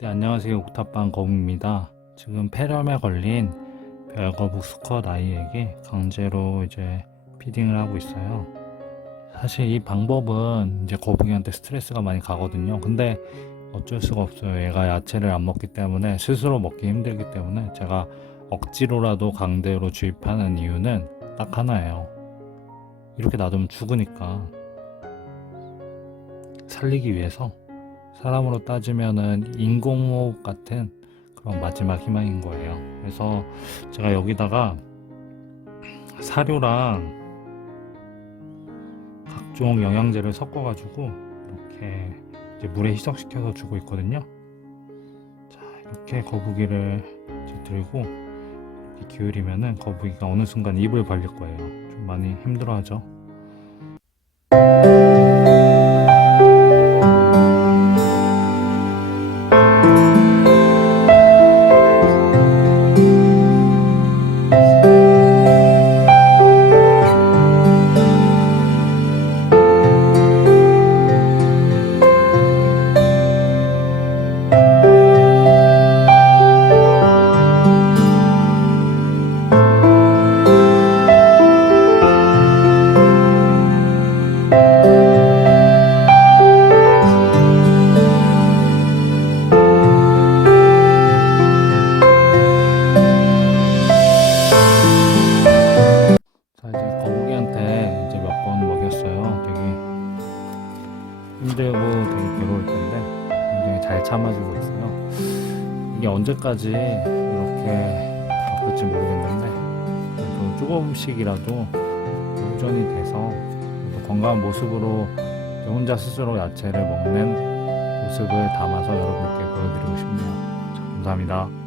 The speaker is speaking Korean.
네, 안녕하세요. 옥탑방 거북입니다. 지금 폐렴에 걸린 별거북 수컷 아이에게 강제로 이제 피딩을 하고 있어요. 사실 이 방법은 이제 거북이한테 스트레스가 많이 가거든요. 근데 어쩔 수가 없어요. 얘가 야채를 안 먹기 때문에 스스로 먹기 힘들기 때문에 제가 억지로라도 강제로 주입하는 이유는 딱 하나예요. 이렇게 놔두면 죽으니까 살리기 위해서 사람으로 따지면은 인공호흡 같은 그런 마지막 희망인 거예요. 그래서 제가 여기다가 사료랑 각종 영양제를 섞어가지고 이렇게 물에 희석시켜서 주고 있거든요. 자, 이렇게 거북이를 들고 이렇게 기울이면은 거북이가 어느 순간 입을 벌릴 거예요. 좀 많이 힘들어하죠. 힘들고 되게 괴로울 텐데 굉장히 잘 참아주고 있어요. 이게 언제까지 이렇게 바쁠지 모르겠는데 그래도 조금씩이라도 보존이 돼서 건강한 모습으로 혼자 스스로 야채를 먹는 모습을 담아서 여러분께 보여드리고 싶네요. 자, 감사합니다.